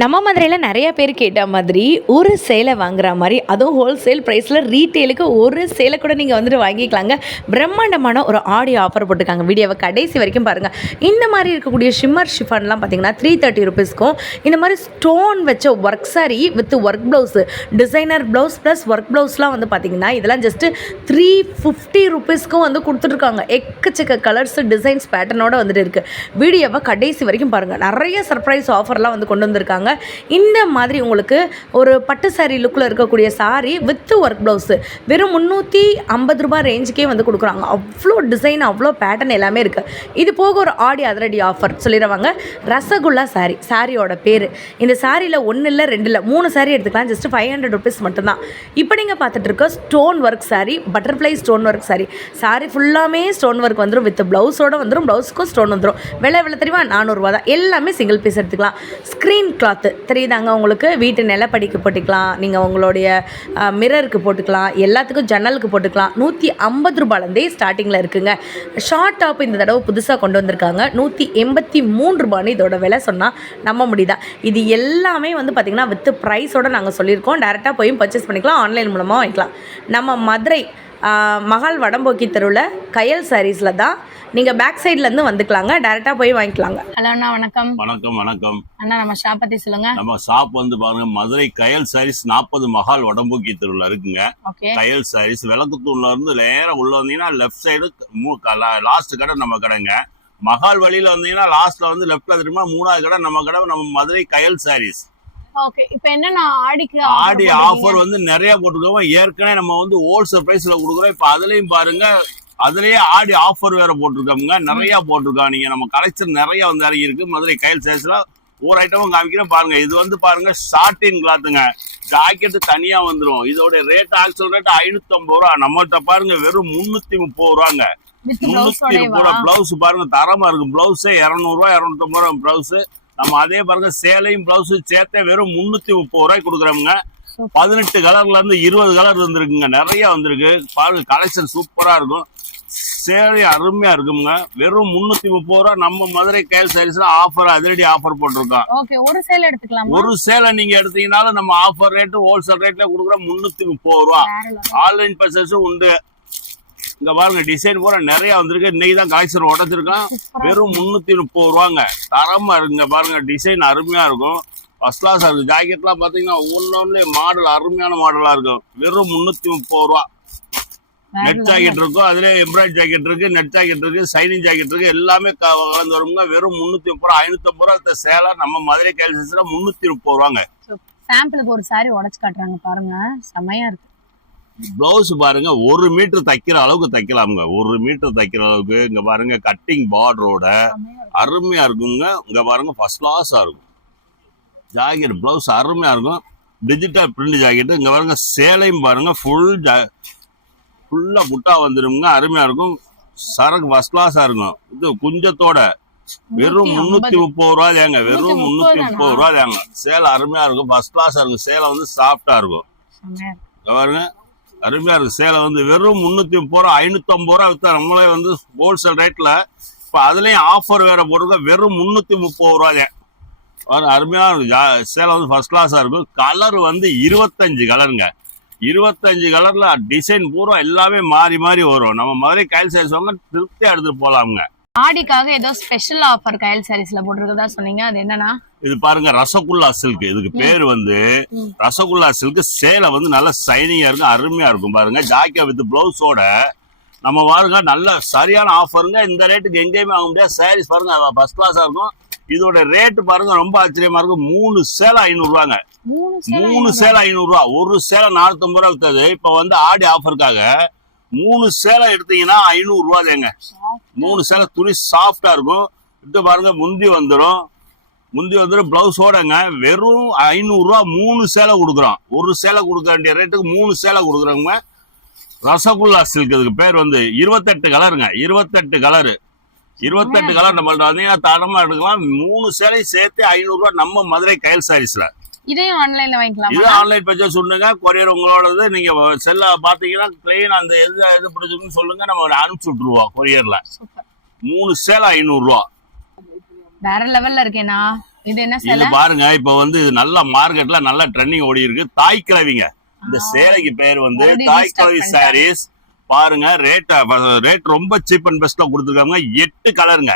நம்ம மதுரையில் நிறைய பேர் கேட்ட மாதிரி ஒரு சேலை வாங்குற மாதிரி, அதுவும் ஹோல்சேல் ப்ரைஸில் ரீட்டெயிலுக்கு ஒரு சேலை கூட நீங்கள் வந்துட்டு வாங்கிக்கலாங்க. பிரம்மாண்டமான ஒரு ஆடி ஆஃபர் போட்டிருக்காங்க. வீடியோவை கடைசி வரைக்கும் பாருங்கள். இந்த மாதிரி இருக்கக்கூடிய ஷிம்மர் ஷிஃபான்லாம் பார்த்தீங்கன்னா 330 ருபீஸ்க்கும், இந்த மாதிரி ஸ்டோன் வச்ச work sari with work blouse, designer blouse plus work ப்ளவுஸ்லாம் வந்து பார்த்திங்கன்னா இதெல்லாம் ஜஸ்ட்டு 350 ருபீஸ்க்கும் வந்து கொடுத்துட்ருக்காங்க. எக்கச்சக்க கலர்ஸ் டிசைன்ஸ் பேட்டர்னோடு வந்துட்டு இருக்குது. வீடியோவை கடைசி வரைக்கும் பாருங்கள். நிறைய சர்ப்ரைஸ் ஆஃபர்லாம் வந்து கொண்டு வந்திருக்காங்க. இந்த மாதிரி உங்களுக்கு ஒரு பட்டு சாரி லுக்கில் இருக்கக்கூடிய சாரி வித் ஒர்க் ப்ளவுஸு வெறும் 350 ரூபாய் ரேஞ்சுக்கே வந்து கொடுக்குறாங்க. அவ்வளோ டிசைன், அவ்வளோ பேட்டர்ன் எல்லாமே இருக்குது. இது போக ஒரு ஆடி அதிரடி ஆஃபர் சொல்லிடுவாங்க. ரசகுல்லா சாரி, சாரியோட பேர். இந்த சாரியில் 1 இல்லை 2 இல்லை 3 சாரி எடுத்துக்கலாம். ஜஸ்ட் 500 ருபீஸ் மட்டும்தான். இப்போ நீங்கள் பார்த்துட்டு இருக்க stone work sorry, butterfly stone work sorry. Sorry ஃபுல்லாமே ஸ்டோன் ஒர்க் வந்துடும். வித் ப்ளவுஸோடு வந்துடும். ப்ளவுஸுக்கும் ஸ்டோன் வந்துடும். விலை தெரியுமா? 400 ரூபா தான். எல்லாமே சிங்கிள் பீஸ் எடுத்துக்கலாம். ஸ்க்ரீன் கிளாத் தெரியுதாங்க உங்களுக்கு? வீட்டு நிலப்படிக்கு போட்டுக்கலாம், நீங்கள் உங்களுடைய மிரருக்கு போட்டுக்கலாம், எல்லாத்துக்கும் ஜன்னலுக்கு போட்டுக்கலாம். 150 ரூபாயிலேருந்தே ஸ்டார்டிங்கில் இருக்குங்க. ஷார்ட் டாப் இந்த தடவை புதுசாக கொண்டு வந்திருக்காங்க. 183 ரூபான்னு இதோட விலை சொன்னால் நம்ப முடியுதா? இது எல்லாமே வந்து பார்த்திங்கன்னா வித் ப்ரைஸோடு நாங்கள் சொல்லியிருக்கோம். டேரெக்டாக போய் பர்ச்சேஸ் பண்ணிக்கலாம், ஆன்லைன் மூலமாக வாங்கிக்கலாம். நம்ம மதுரை மகால் வடம்போக்கி தெருவில் கயல் சாரீஸில் தான். நீங்கள் பேக் சைட்லேருந்து வந்துக்கலாங்க, டேரெக்டாக போய் வாங்கிக்கலாங்க. ஹலோ அண்ணா, வணக்கம். வணக்கம். வணக்கம் அண்ணா, நம்ம ஷாப் பற்றி சொல்லுங்க. நம்ம ஷாப் வந்து பாருங்க, மதுரை கயல் சாரீஸ் 40 மகால் வடம்போக்கி தெருவில் இருக்குங்க. ஓகே. கயல் சாரீஸ் விளக்குத்தூண்ல இருந்து நேரம் உள்ள வந்தீங்கன்னா லெஃப்ட் சைடு லாஸ்ட் கடை நம்ம கடைங்க. மகால் வழியில வந்தீங்கன்னா லாஸ்ட்ல வந்து லெஃப்ட்ல தெரியுமா 3வது கடை நம்ம கடை. நம்ம மதுரை கயல் சாரீஸ். ஓகே. இப்போ என்னன்னா ஆடி ஆஃபர் வந்து நிறைய போட்டுருக்கோம். ஏற்கனவே நம்ம வந்து ஹோல்சேல் பிரைஸ்ல கொடுக்குறோம். இப்போ அதுலயும் பாருங்க, அதுலயே ஆடி ஆஃபர் வேற போட்டிருக்கோங்க. நிறைய போட்டிருக்கோம். நீங்க நம்ம கலெக்ஷன் நிறைய வந்து இறங்கி இருக்கு. மதுரை கயல் சாரீஸ்ல ஒரு ஐட்டமும் காமிக்கிறேன் பாருங்க. இது வந்து பாருங்க ஷார்டின் கிளாத்துங்க. ஜாக்கெட் தனியா வந்துடும். இதோட ரேட் ஆக்சுவல் ரேட் 550 ரூபா. நம்மள்ட்ட பாருங்க வெறும் 330 ரூபாங்க. 330 ரூபா. பிளவுஸ் பாருங்க தரமா இருக்கு. பிளவுஸே 200 ரூபா 250 ரூபா பிளவுஸ். நம்ம அதே பாருங்க சேலையும் பிளவுஸ் சேர்த்தே வெறும் 330 ரூபாய்க்கு கொடுக்குறோம்ங்க. 18 கலர்ல இருந்து 20 கலர் வந்துருக்குங்க. நிறைய வந்திருக்கு பாருங்க. கலெக்ஷன் சூப்பரா இருக்கும். சேலை அருமையா இருக்குங்க. வெறும் 330 ரூபா. நம்ம மதுரை கயல் சாரீஸ்ல ஆஃபர் அதிரடி ஆஃபர் போட்டிருக்கோம். ஓகே. ஒரு சேலை எடுத்துக்கலாம். ஒரு சேலை நீங்க எடுத்தீங்கனாலும் நம்ம ஆஃபர் ரேட் ஹோல்சேல் ரேட்ல கொடுக்குறோம் 330 ரூபா. ஆன்லைன் பர்ச்சேஸும் உண்டு. இங்க பாருங்க டிசைன் பூரா நிறைய வந்திருக்கு. இன்னைக்கு தான் கலெக்ஷன் உடச்சிருக்கான். வெறும் 330 ரூபாங்க. தரமா இருக்குங்க. பாருங்க டிசைன் அருமையா இருக்கும். ஃபர்ஸ்ட் கிளாஸா இருக்கு. ஜாக்கெட்லாம் பாத்தீங்கன்னா ஒன்னொன்னு மாடல் அருமையான மாடலா இருக்கும். வெறும் 330 ரூபா. நெட் ஜாக்கெட் இருக்கும், அதுல எம்ப்ராய்டரி ஜாக்கெட் இருக்கு, நெட் ஜாக்கெட் இருக்கு, சைனிங் ஜாக்கெட் இருக்கு, எல்லாமே கலந்து வருங்க. வெறும் 330 ரூபா. 550 ரூபா சேலை நம்ம மதுரை கயல் சாரீஸ்ல 330 ரூபாங்க. சாம்பிளுக்கு ஒரு சாரி உடைச்சு காட்டுறாங்க பாருங்க, செமையா இருக்கு. பிளவுஸ் பாருங்க 1 மீட்டர் தைக்கிற அளவுக்கு தைக்கலாமுங்க. 1 மீட்டர் தைக்கிற அளவுக்கு. இங்க பாருங்க கட்டிங் பார்டரோட அருமையா இருக்குங்க. இங்க பாருங்க ஃபர்ஸ்ட் கிளாஸா இருக்கும். ஜாக்கெட் பிளவுஸ் அருமையா இருக்கும். Digital print jacket. இங்க பாருங்க சேலையும் பாருங்க ஃபுல்லா புட்டா வந்துருங்க. அருமையா இருக்கும். சரக்கு ஃபர்ஸ்ட் கிளாஸா இருக்கும். இது குஞ்சத்தோட வெறும் 330 ரூபா தாங்க. வெறும் 330 ரூபா தாங்க. சேலை அருமையா இருக்கும். ஃபர்ஸ்ட் கிளாஸா இருக்கும். சேலை வந்து சாஃப்டா இருக்கும். பாருங்க அருமையா இருக்கு. சேலை வந்து வெறும் 330 ரூபா. 550 ரூபா வித்தா நம்மளே வந்து ஹோல்சேல் ரேட்ல. இப்ப அதுலயும் ஆஃபர் வேற போட்டிருக்க. வெறும் 330 ரூபா தான். அருமையா இருக்கு. சேலை வந்து ஃபர்ஸ்ட் கிளாஸா இருக்கும். கலர் வந்து 25 கலருங்க. 25 கலர்ல டிசைன் பூரா எல்லாமே மாறி மாறி வரும். நம்ம மதுரை கயல் சாரீஸ் வாங்க திருப்தியா எடுத்துட்டு போலாமுங்க. ஆடிக்காக ஏதோ ஸ்பெஷல் ஆஃபர் கயல் சாரீஸ்ல போட்டிருக்கதா சொன்னீங்க. அது என்னன்னா இது பாருங்க ரசகுல்லா சில்க். இதுக்கு பேர் வந்து ரசகுல்லா சில்க். சேலை வந்து நல்ல சைனிங்கா இருக்கும். அருமையா இருக்கும். பாருங்க ஜாக்கெட் வித் பிளவுஸோட நம்ம பாருங்க நல்ல சரியான ஆஃபருங்க. இந்த ரேட்டுக்கு எங்கேயுமே வாங்க முடியாது. சாரீஸ் பாருங்க ஃபர்ஸ்ட் கிளாஸா இருக்கும். இதோட ரேட் பாருங்க ரொம்ப ஆச்சரியமா இருக்கும். 3 சேலை 500 ரூபாங்க. 3 சேலை 500 ரூபா. ஒரு சேலை 450 ரூபா வித்தது. இப்ப வந்து ஆடி ஆஃபருக்காக 3 சேலை எடுத்தீங்கன்னா 500 ரூபா தேங்க. 3 சேலை துணி சாஃப்டா இருக்கும். இது பாருங்க முந்தி வந்துடும். பிளவுஸோடங்க. வெறும் 500 ரூபா 3 சேலை கொடுக்குறோம். ஒரு சேலை கொடுக்க வேண்டிய ரேட்டுக்கு 3 சேலை கொடுக்குறோங்க. ரசகுல்லா சில்க். இதுக்கு பேர் வந்து 28 கலருங்க. 28 கலரு. 28 கலர் நம்மள்ட்ட வந்தீங்கன்னா தரமா எடுக்கலாம். 3 சேலை சேர்த்து 500 ரூபா நம்ம மதுரை கயல் சாரீஸ்ல. இதையும் ஆன்லைன்ல வாங்கிக்கலாம். இது ஆன்லைன் பர்ச்சேஸ் சொல்லுங்க. கொரியர் உங்களோடது. நீங்க செல்ல பாத்தீங்கன்னா பிளெயின் அந்த எது பிடிச்சிருக்குன்னு சொல்லுங்க, நம்ம அனுப்பிச்சு விட்டுருவோம் கொரியர்ல. 3 சேலை 500 ரூபா. வேற லெவல்ல இருக்கேனா? இது என்ன இது சேலை? பாருங்க இப்ப வந்து இது நல்ல மார்க்கெட்ல நல்ல ட்ரெண்டிங் ஓடி இருக்கு. தாய் கிழவிங்க. இந்த சேலைக்கு பேர் வந்து மறுபடியும் தாய் restock கிழவி பண்ணிட்டாங்க. சாரீஸ். பாருங்க ரேட் ரொம்ப சீப் அண்ட் பெஸ்ட்ல கொடுத்துருக்காங்க. 8 கலருங்க.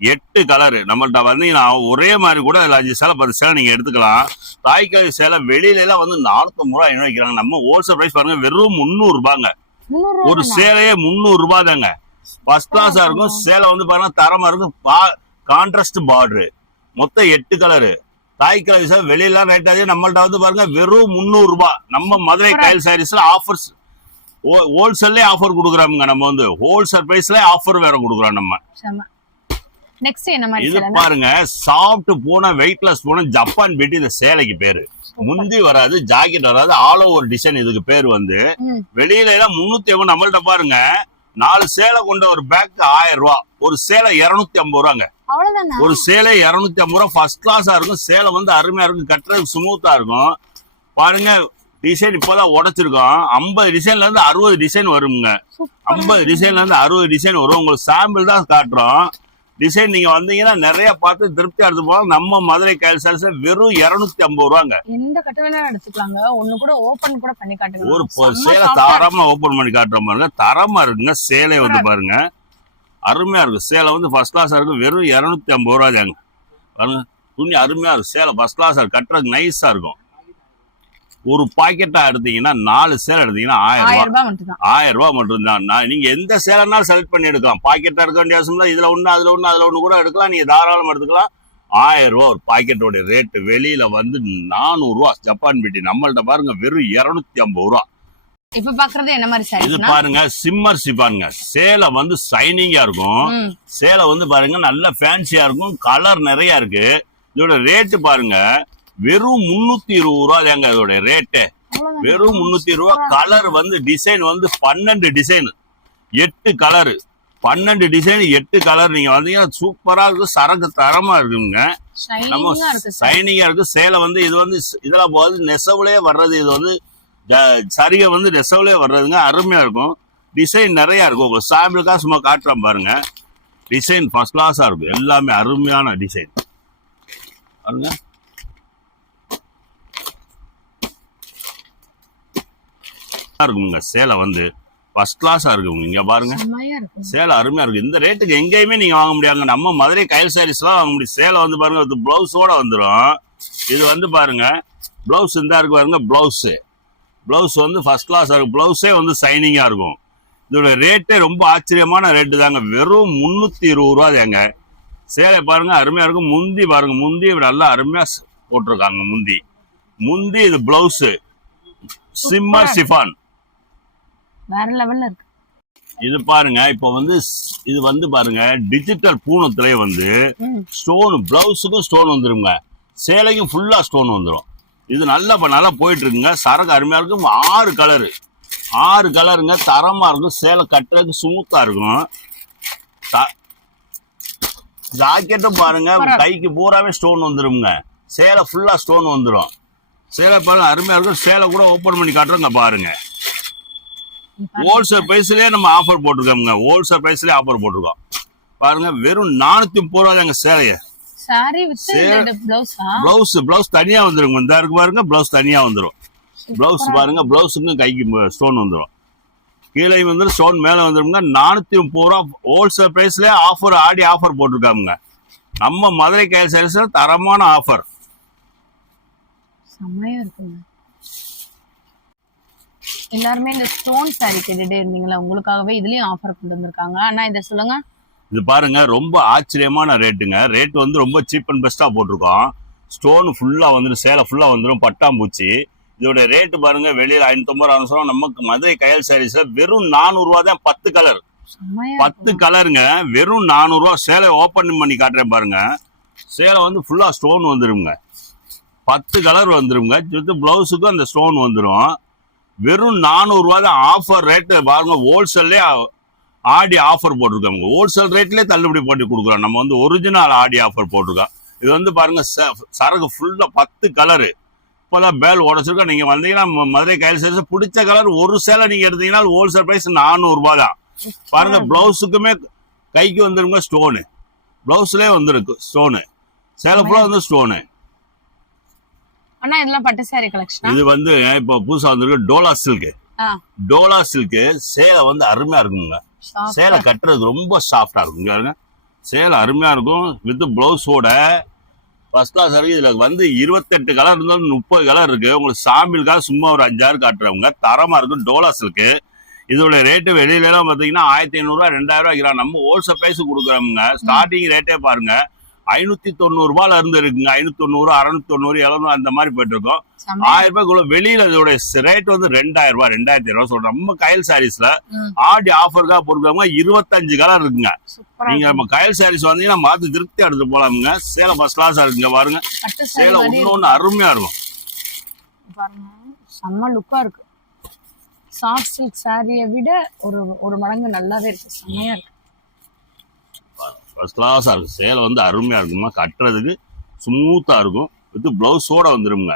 8 கலரு நம்மள்ட்ட வந்தீங்கன்னா ஒரே மாதிரி கூட 5 சேலை 10 சேலை நீங்க எடுத்துக்கலாம். தாய் கிழவி சேலை வெளியில எல்லாம் வந்து 450 ரூபாய் வைக்கிறாங்க. நம்ம ஹோல்சேல் பிரைஸ் பாருங்க வெறும் 300 ரூபாங்க. 300 ஒரு சேலையே 300 ரூபாய் தாங்க. ஃபர்ஸ்ட் கிளாஸா இருக்கும். சேலை வந்து பாருங்க தரமா இருக்கும். Contrast border. மொத்தம் 8 கலரு. தாய் கிழவி சேலை வெளியில ரேட் ஆகுது. நம்மள்ட்ட வந்து பாருங்க வெறும் 300 ரூபாய். நம்ம மதுரை கயல் சாரீஸ்ல ஆஃபர்ஸ் ஹோல்சேல்லே ஆஃபர் கொடுக்குறாங்க. நம்ம வந்து ஹோல்சேல் பிரைஸ்ல ஆஃபர் வேற கொடுக்குறோம் நம்ம. நெக்ஸ்ட் என்ன மாதிரி இது சேலை? பாருங்க சாஃப்ட் போன வெயிட்லெஸ் போன ஜப்பான் பீட்டி. இந்த சேலைக்கு பேரு முந்தி வராது, ஜாக்கெட் வராது, ஆல் ஓவர் டிசைன். இதுக்கு பேர் வந்து வெளியில எல்லாம் 350. நம்மள்ட்ட பாருங்க 4 சேலை கொண்ட ஒரு பேக் 1000 ரூபாய். ஒரு சேலை 250 ரூபாங்க. அவ்வளவுதானா? ஒரு சேலை 250 ரூபாய். ஃபர்ஸ்ட் கிளாஸா இருக்கும். சேலை வந்து அருமையா இருக்கும். கட்டுறதுக்கு ஸ்மூத்தா இருக்கும். பாருங்க டிசைன் இப்பதான் உடைச்சிருக்கோம். 50 டிசைன்ல இருந்து 60 டிசைன் வருங்க. 50 டிசைன்ல இருந்து 60 டிசைன் வரும். உங்களுக்கு சாம்பிள் தான் காட்டுறோம். டிசைன் நீங்க வந்தீங்கன்னா நிறைய பார்த்து திருப்தியா எடுத்து போவாங்க. நம்ம மதுரை கயல் சாரீஸ் வெறும் 250 ரூபாங்க. எந்த கட்டு வேணா எடுத்துக்கலாங்க. ஒண்ணு கூட ஓபன் கூட பண்ணி காட்டுங்க. ஒரு சேலை தாராளமா ஓபன் பண்ணி காட்டுற பாருங்க. தரமா இருக்குங்க. சேலை வந்து பாருங்க அருமையா இருக்கும். சேலை வந்து ஃபர்ஸ்ட் கிளாஸா இருக்கும். வெறும் 250 ரூபாய் தாங்க. பாருங்க துணி அருமையா இருக்கும். சேலை ஃபர்ஸ்ட் கிளாஸா இருக்கும். கட்டுறதுக்கு நைஸா இருக்கும். ஒரு பாக்கெட்டா எடுத்தீங்கன்னா 4 சேலை எடுத்தீங்கன்னா 1000 ரூபாய் மட்டும்தான். 1000 ரூபாய் மட்டும்தான். நீங்க எந்த சேலைனாலும் செலக்ட் பண்ணி எடுக்கலாம். பாக்கெட்டா எடுக்க வேண்டிய அவசியம் இல்லை. இதுல ஒண்ணு அதுல ஒண்ணு அதுல ஒண்ணு கூட எடுக்கலாம். நீங்க தாராளமா எடுத்துக்கலாம். 1000 ரூபாய் ஒரு பாக்கெட்டோட ரேட்டு. வெளியில வந்து 400 ரூபாய் ஜப்பான் பீட்டி. நம்மள்ட்ட பாருங்க வெறும் 250 ரூபாய். இப்ப பாக்குறது என்ன மாதிரி சாரி? இது பாருங்க சிம்மர் சிப்பானுங்க. சேலை வந்து சைனிங்கா இருக்கும். சேலை வந்து பாருங்க நல்ல ஃபேன்சியா இருக்கும். கலர் நிறைய இருக்கு. இதோட ரேட்டு பாருங்க வெறும் 320 ரூபாய் தாங்க இதோட ரேட்டு. வெறும் 320 ரூபாய். கலர் வந்து டிசைன் வந்து 12 டிசைன் 8 கலரு. 12 design 8 colour. நீங்க வந்தீங்கன்னா சூப்பரா இருக்கு. சரக்கு தரமா இருக்குங்க. நம்ம சைனிங்கா இருக்கு. சேலை வந்து இது வந்து இதெல்லாம் போது நெசவுலே வர்றது. இது வந்து சரிகை வந்து நெசவுலே வர்றதுங்க. அருமையா இருக்கும். டிசைன் நிறைய இருக்கும். உங்களுக்கு சாம்பிளுக்கா சும்மா காட்டுறேன் பாருங்க. டிசைன் ஃபர்ஸ்ட் கிளாஸா இருக்கும். எல்லாமே அருமையான டிசைன் பாருங்க. இருக்குங்க. சேலை வந்து ஃபர்ஸ்ட் கிளாஸா இருக்குங்க. இங்க பாருங்க சேலை அருமையா இருக்கு. இந்த ரேட்டுக்கு எங்கேயுமே நீங்க வாங்க முடியாதுங்க. நம்ம மதுரை கயல் சாரீஸ் எல்லாம் வாங்க முடியும். சேலை வந்து பாருங்க பிளவுஸோட வந்துடும். இது வந்து பாருங்க பிளவுஸ் இந்த இருக்கு பாருங்க. பிளவுஸ் வந்து ஃபர்ஸ்ட் கிளாஸா இருக்கும். பிளவுஸே வந்து சைனிங்கா இருக்கும். இதோட ரேட்டே ரொம்ப ஆச்சரியமான ரேட்டு தாங்க. வெறும் 320 ரூபாய் தாங்க. சேலை பாருங்க அருமையா இருக்கும். முந்தி பாருங்க. முந்தி நல்லா அருமையா போட்டிருக்காங்க. முந்தி இது பிளவுஸ் சிம்மர் சிஃபான் வேற லெவல்ல இருக்கு. இது பாருங்க இப்ப வந்து இது வந்து பாருங்க டிஜிட்டல் பூனத்திலே வந்து ஸ்டோன். பிளவுஸுக்கும் ஸ்டோன் வந்துருங்க. சேலைக்கும் ஃபுல்லா ஸ்டோன் வந்துடும். இது நல்லா போயிட்டு இருக்குங்க. சரக்கு அருமையா இருக்கும். 6 கலருங்க. தரமா இருக்கும். சேலை கட்டுறதுக்கு ஸ்மூத்தா இருக்கும். ஜாக்கெட்டும் பாருங்க கைக்கு பூராவே ஸ்டோன் வந்துருங்க. சேலை ஃபுல்லா ஸ்டோன் வந்துடும். சேலை பாருங்க அருமையா இருக்கும். சேலை கூட ஓபன் பண்ணி காட்டுறோங்க பாருங்க. ஹோல்சேல் பிரைஸ்லயே நம்ம ஆஃபர் போட்டிருக்கோங்க. ஹோல்சேல் பிரைஸ்லயே ஆஃபர் போட்டிருக்கோம் பாருங்க. வெறும் 430 ரூபாய் சேலைய. பிளவுஸ் தனியா வந்துருங்க. இந்த இருக்கு பாருங்க. பிளவுஸ் தனியா வந்துடும். பிளவுஸ் பாருங்க. பிளவுஸுக்கு கைக்கு ஸ்டோன் வந்துடும். கீழே வந்துடும் ஸ்டோன் மேல வந்துருங்க. 430 ரூபாய் ஹோல்சேல் பிரைஸ்லயே ஆஃபர் ஆடி ஆஃபர் போட்டிருக்காங்க. நம்ம மதுரை கயல் சாரீஸ்ல தரமான ஆஃபர். செம்மையா இருக்குங்க. எல்லாருமே இந்த ஸ்டோன் சாரி கேட்டுட்டே இருந்தீங்களா? உங்களுக்காகவே இதுலயும் ஆஃபர் கொண்டு வந்திருக்காங்க. ஆனா இத சொல்லுங்க. இது பாருங்க ரொம்ப ஆச்சரியமான ரேட்டுங்க. ரேட் வந்து ரொம்ப சீப் அண்ட் பெஸ்டா போட்டிருக்கோம். ஸ்டோன் ஃபுல்லா வந்துடும். சேலை ஃபுல்லா வந்துடும். பட்டாம்பூச்சி. இதோட ரேட்டு பாருங்க வெளியில 550 ரூபாய். நமக்கு மதுரை கயல் சாரீஸ்ல வெறும் 400 ரூபாய் தான். 10 கலர் 10 கலருங்க. வெறும் 400 ரூபாய். சேலை ஓபன் பண்ணி காட்டுறேன் பாருங்க. சேலை வந்து ஃபுல்லா ஸ்டோன் வந்துருங்க. 10 கலர் வந்துருங்க. பிளவுஸுக்கும் அந்த ஸ்டோன் வந்துடும். வெறும் 400 ரூபாய் தான். ஆஃபர் ரேட்டு பாருங்க. ஹோல்சேல்லே ஆடி ஆஃபர் போட்டிருக்காங்க. ஹோல்சேல் ரேட்லயே தள்ளுபடி போட்டு கொடுக்குறோம். நம்ம வந்து ஒரிஜினல் ஆடி ஆஃபர் போட்டிருக்கோம். இது வந்து பாருங்க சரக்கு ஃபுல்லா 10 கலரு. இப்போதான் பேல் உடச்சிருக்கோம். நீங்க வந்தீங்கன்னா மதுரை கயல் சாரீஸ் பிடிச்ச கலர் ஒரு சேலை நீங்க எடுத்தீங்கன்னா ஹோல்சேல் பிரைஸ் 400 ரூபாய் தான். பாருங்க பிளவுஸுக்குமே கைக்கு வந்துருங்க ஸ்டோனு. பிளவுஸ்லயே வந்துருக்கு ஸ்டோனு. சேலை ஃபுல்லா வந்து ஸ்டோனு. அண்ணா இதெல்லாம் பட்டு சாரி கலெக்ஷன். இது வந்து இப்போ புதுசா வந்திருக்கு டோலா சில்க். டோலா சில்க் சேலை வந்து அருமையா இருக்குங்க. சேலை கட்டுறது ரொம்ப சாஃப்டா இருக்கும். சேலை அருமையா இருக்கும் வித் பிளவுஸோட ஃபர்ஸ்ட் கிளாஸ் இருக்கு. இதுல வந்து 28 கலர் இருந்தாலும் 30 கலர் இருக்கு. உங்களுக்கு சாம்பிளுக்காக சும்மா ஒரு 5-6 காட்டுறவங்க தரமா இருக்கும். டோலா சில்க் இதோட ரேட்டு வெளியில எல்லாம் பாத்தீங்கன்னா 1500 2000 ரூபாய். நம்ம ஹோல்சேல் பிரைஸ் கொடுக்குறோம்ங்க. ஸ்டார்டிங் ரேட்டே பாருங்க 590 ரூபாயில இருந்து இருக்குங்க. 590 690 700 அந்த மாதிரி போயிட்டு இருக்கோம். 1000 ரூபாய்க்குள்ள வெளியில இதோட ரேட் வந்து 2000 ரூபாய் 2500 ரூபாய் சொல்றோம். நம்ம கயல் சாரீஸ்ல ஆடி ஆஃபருக்காக போட்டுருக்காங்க. 25 கலர் இருக்குங்க. நீங்க நம்ம கயல் சாரீஸ் வந்தீங்கன்னா மாத்து திருப்தி எடுத்து போலாமுங்க. சேலை ஃபர்ஸ்ட் கிளாஸா இருக்குங்க. பாருங்க சேலை ஒண்ணு அருமையா இருக்கும். பாருங்க செம்ம லுக்கா இருக்கு. சாஃப்ட் சில்க் சாரியை விட ஒரு மடங்கு நல்லாவே இருக்கு. செம்மையா இருக்கு. ஃபர்ஸ்ட் கிளாஸா இருக்கு. சேலை வந்து அருமையா இருக்குமா. கட்டுறதுக்கு ஸ்மூத்தா இருக்கும். வித் பிளவுஸோட வந்துருங்க.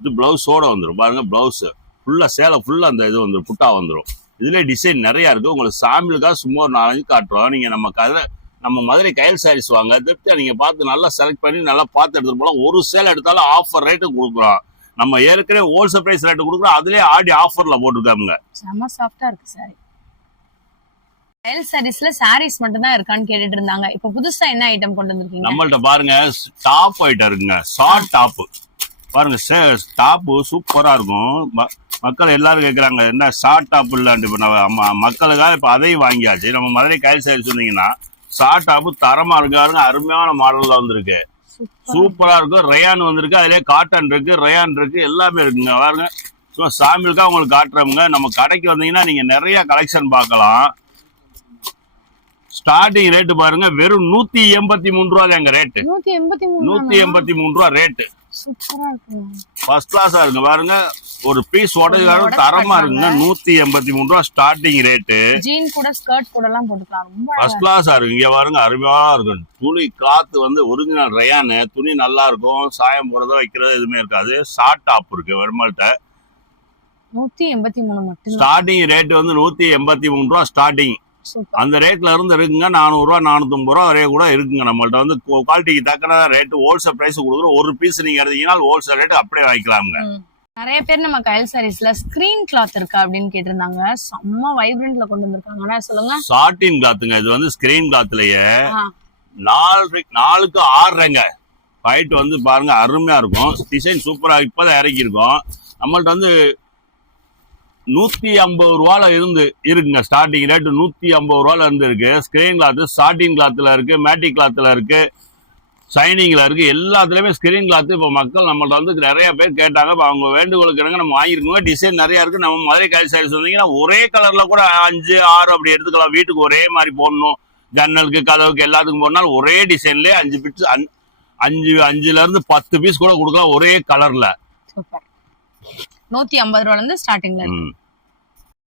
இது பிளவுஸோட வந்துடும். பாருங்க பிளவுஸ் ஃபுல்லா சேலை ஃபுல்லா அந்த இது வந்துடும். புட்டா வந்துடும். இதுல டிசைன் நிறைய இருக்கு. உங்களுக்கு சாம்பிளுக்காக சும்மா ஒரு 4-5 காட்டுறோம். நீங்க நம்ம மதுரை கயல் சாரீஸ் வாங்க திருப்தியா நீங்க பார்த்து நல்லா செலக்ட் பண்ணி நல்லா பார்த்து எடுத்துட்டு போகலாம். ஒரு சேலை எடுத்தாலும் ஆஃபர் ரேட்டு கொடுக்குறோம். நம்ம ஏற்கனவே ஹோல்சேல் பிரைஸ் ரேட்டு கொடுக்குறோம். அதுலயே ஆடி ஆஃபர்ல போட்டுருக்காங்க. செம்ம சாஃப்டா இருக்கு சாரி. கயல் சாரீஸ்ல சாரீஸ் மட்டும் தான் இருக்கான்னு கேட்டுட்டு இருந்தாங்க. இப்ப புதுசா என்ன ஐட்டம் கொண்டு வந்திருக்கீங்க? நம்மள்ட்ட பாருங்க டாப் ஐட்டம் இருக்குங்க. ஷார்ட் டாப் பாருங்க. டாப்பு சூப்பரா இருக்கும். மக்கள் எல்லாரும் கேட்கறாங்க என்ன ஷார்ட் டாப் இல்லாண்டு. இப்ப நம்ம மக்களுக்காக இப்ப அதையும் வாங்கியாச்சு. நம்ம மதுரை கயல் சாரீஸ் சொன்னீங்கன்னா ஷார்ட் டாப்பு தரமா இருக்காருங்க. அருமையான மாடல்ல வந்திருக்கு. சூப்பரா இருக்கும். ரயான் வந்திருக்கு. அதுலயே காட்டன் இருக்கு, ரயான் இருக்கு, எல்லாமே இருக்குங்க. பாருங்க சும்மா சாம்பிளுக்கா உங்களுக்கு காட்டுறவங்க. நம்ம கடைக்கு வந்தீங்கன்னா நீங்க நிறைய கலெக்ஷன் பார்க்கலாம். ஸ்டார்டிங் ரேட்டு பாருங்க வெறும் 183 ரூபா எங்க ரேட்டு. 183 ரூபா ரேட்டு. ஃபர்ஸ்ட் கிளாஸா இருக்கு. பாருங்க ஒரு பீஸ் உடஞ்சாலும் தரமா இருக்குங்க. 183 ரூபா ஸ்டார்டிங் ரேட்டு. ஜீன் கூட ஸ்கர்ட் கூட எல்லாம் போட்டுக்கலாம். ரொம்ப ஃபர்ஸ்ட் கிளாஸா இருக்கு. இங்க பாருங்க அருமையா இருக்கும். துணி கிளாத் வந்து ஒரிஜினல் ரயான். துணி நல்லா இருக்கும். சாயம் போறதோ வைக்கிறது எதுவுமே இருக்காது. ஷார்ட் டாப் இருக்கு வெறுமல்ட்ட. 183 மட்டும். ஸ்டார்டிங் ரேட் வந்து 183 ரூபா ஸ்டார்டிங். அந்த ரேட்ல இருந்து இருக்குங்க. 400 ரூபா 450 ரூபா வரைய கூட இருக்குங்க. நம்மள்ட்ட வந்து குவாலிட்டிக்கு தக்கன ரேட்டு ஹோல்சேல் பிரைஸ் கொடுக்குறோம். ஒரு பீஸ் நீங்க எடுத்தீங்கன்னா ஹோல்சேல் ரேட் அப்படியே வாங்கிக்கலாமுங்க. நிறைய பேர் நம்ம கயல் சாரீஸ்ல ஸ்கிரீன் கிளாத் இருக்கா அப்படின்னு கேட்டிருந்தாங்க. செம்ம வைப்ரண்ட்ல கொண்டு வந்திருக்காங்க. சொல்லுங்க. சாட்டின் கிளாத்துங்க. இது வந்து ஸ்கிரீன் கிளாத்லயே 4க்கு 6ங்க ஃபைட் வந்து பாருங்க அருமையா இருக்கும். டிசைன் சூப்பரா இப்பதான் இறக்கி இருக்கோம். நம்மள்ட்ட வந்து 150 ரூபால இருந்து இருக்குங்க. ஸ்டார்டிங் ரேட்டு 150 ரூபால இருந்து இருக்கு. ஸ்கிரீன் கிளாத் சாட்டின் கிளாத்ல இருக்கு, மேட்டி கிளாத்ல இருக்கு, ஷைனிங்ல இருக்கு. எல்லாத்துலயுமே ஸ்கிரீன் கிளாத். இப்போ மக்கள் நம்மள்ட்ட வந்து நிறைய பேர் கேட்டாங்க. இப்போ அவங்க வேண்டுகோளுக்கு நம்ம வாங்கிருக்கோங்க. டிசைன் நிறைய இருக்கு. நம்ம மதுரை கயல் சாரீஸ் வந்தீங்கன்னா ஒரே கலர்ல கூட 5 6 அப்படி எடுத்துக்கலாம். வீட்டுக்கு ஒரே மாதிரி போடணும். ஜன்னலுக்கு கதவுக்கு எல்லாத்துக்கும் போடனாலும் ஒரே டிசைன்லயே 5 பீஸ் 5ல இருந்து 10 பீஸ் கூட கொடுக்கலாம் ஒரே கலர்ல. 150 ரூபால இருந்து ஸ்டார்டிங்ல இருக்கு.